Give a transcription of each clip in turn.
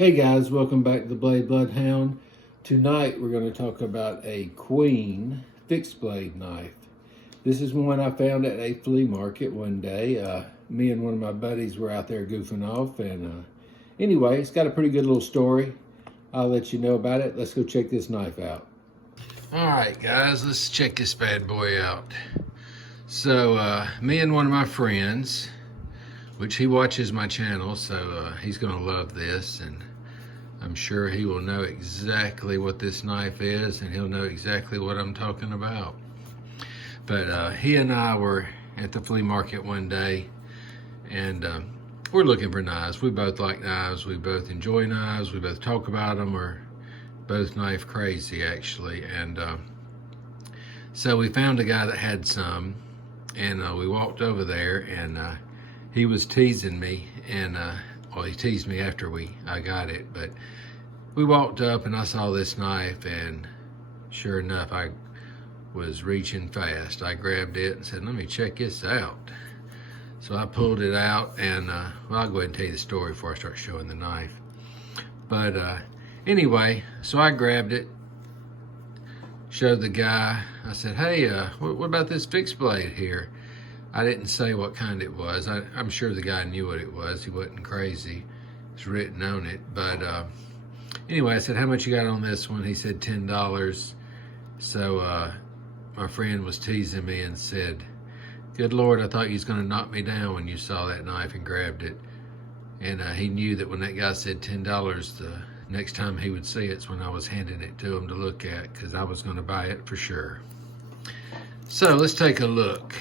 Hey guys, welcome back to the Blade Bloodhound. Tonight we're going to talk about a queen fixed blade knife. This is one I found at a flea market one day. Me and one of my buddies were out there goofing off, and anyway, it's got a pretty good little story. I'll let you know about it. Let's go check this knife out. All right guys, let's check this bad boy out. So me and one of my friends, which he watches my channel, so he's going to love this, and I'm sure he will know exactly what this knife is, and he'll know exactly what I'm talking about. But he and I were at the flea market one day, and we're looking for knives. We both like knives. We both enjoy knives. We both talk about them. We're both knife crazy, actually. And so we found a guy that had some, and we walked over there, and he was teasing me, and well, he teased me after I got it, but we walked up and I saw this knife, and sure enough, I was reaching fast. I grabbed it and said, let me check this out. So I pulled it out, and well, I'll go ahead and tell you the story before I start showing the knife. But anyway, so I grabbed it, showed the guy. I said, hey, what about this fixed blade here? I didn't say what kind it was. I'm sure the guy knew what it was. He wasn't crazy. It's written on it. But anyway, I said, how much you got on this one? He said $10. So my friend was teasing me and said, good Lord, I thought you was going to knock me down when you saw that knife and grabbed it. And he knew that when that guy said $10, the next time he would see it's when I was handing it to him to look at, because I was going to buy it for sure. So let's take a look.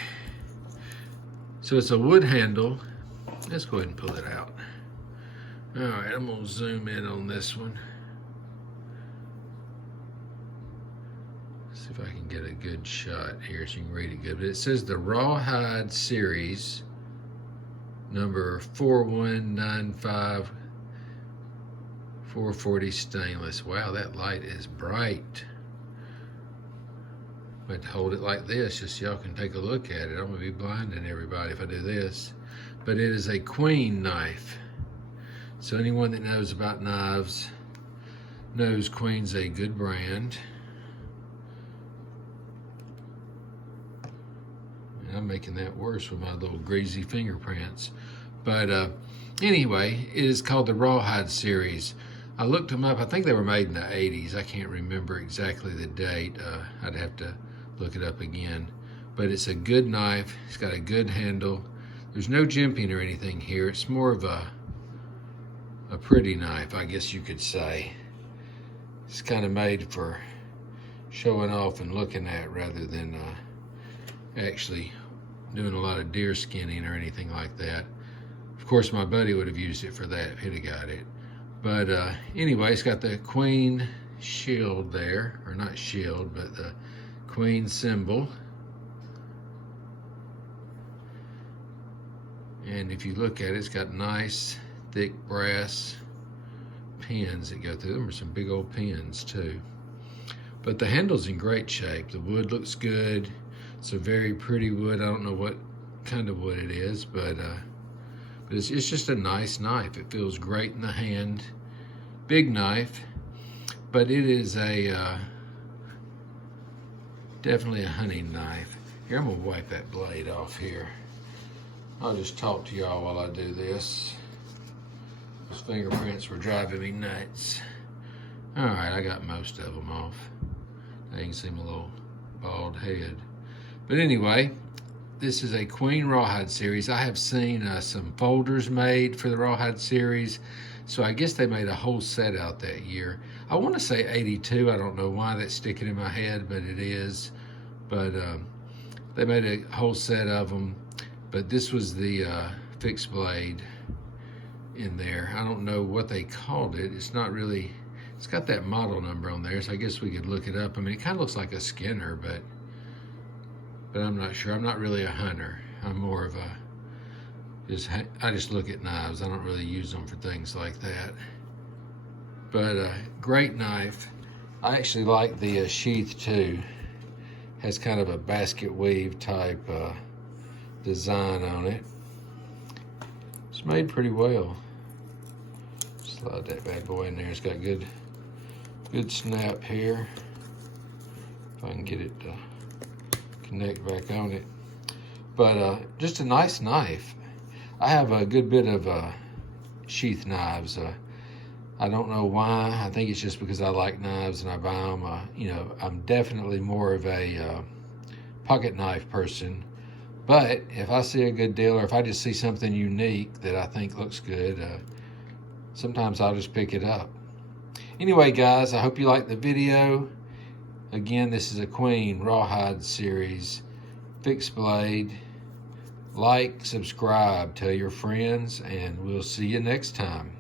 So it's a wood handle. Let's go ahead and pull it out. All right, I'm gonna zoom in on this one. See if I can get a good shot here so you can read it good. But it says the Rawhide Series, number 4195 440 stainless. Wow, that light is bright. I have to hold it like this just so y'all can take a look at it. I'm gonna be blinding everybody if I do this. But it is a queen knife. So anyone that knows about knives knows Queen's a good brand. And I'm making that worse with my little greasy fingerprints. But anyway, it is called the Rawhide Series. I looked them up. I think they were made in the 80s. I can't remember exactly the date. I'd have to look it up again. But it's a good knife. It's got a good handle. There's no jimping or anything here. It's more of a pretty knife, I guess you could say. It's kind of made for showing off and looking at rather than actually doing a lot of deer skinning or anything like that. Of course, my buddy would have used it for that if he'd have got it. But anyway, it's got the queen shield there, or not shield, but the queen symbol. And if you look at it, it's got nice, thick brass pins that go through them. There's some big old pins too. But the handle's in great shape. The wood looks good. It's a very pretty wood. I don't know what kind of wood it is, but it's just a nice knife. It feels great in the hand. Big knife, but it is a definitely a hunting knife. Here, I'm gonna wipe that blade off here. I'll just talk to y'all while I do this. Those fingerprints were driving me nuts. All right, I got most of them off. They can see my little bald head. But anyway, this is a Queen Rawhide Series. I have seen some folders made for the Rawhide Series. So I guess they made a whole set out that year. I want to say 82. I don't know why that's sticking in my head, but it is. But they made a whole set of them. But this was the fixed blade in there. I don't know what they called it. It's not really, it's got that model number on there, so I guess we could look it up. I mean, it kind of looks like a Skinner, but I'm not sure. I'm not really a hunter. I'm more of a, I just look at knives. I don't really use them for things like that. But great knife. I actually like the sheath too. Has kind of a basket weave type design on it. It's made pretty well. Just Slide that bad boy in there. It's got good snap here. If I can get it to connect back on it. But just a nice knife. I have a good bit of sheath knives. I don't know why. I think it's just because I like knives and I buy them. You know, I'm definitely more of a pocket knife person. But if I see a good deal, or if I just see something unique that I think looks good, sometimes I'll just pick it up. Anyway, guys, I hope you liked the video. Again, this is a Queen Rawhide Series fixed blade. Like, subscribe, tell your friends, and we'll see you next time.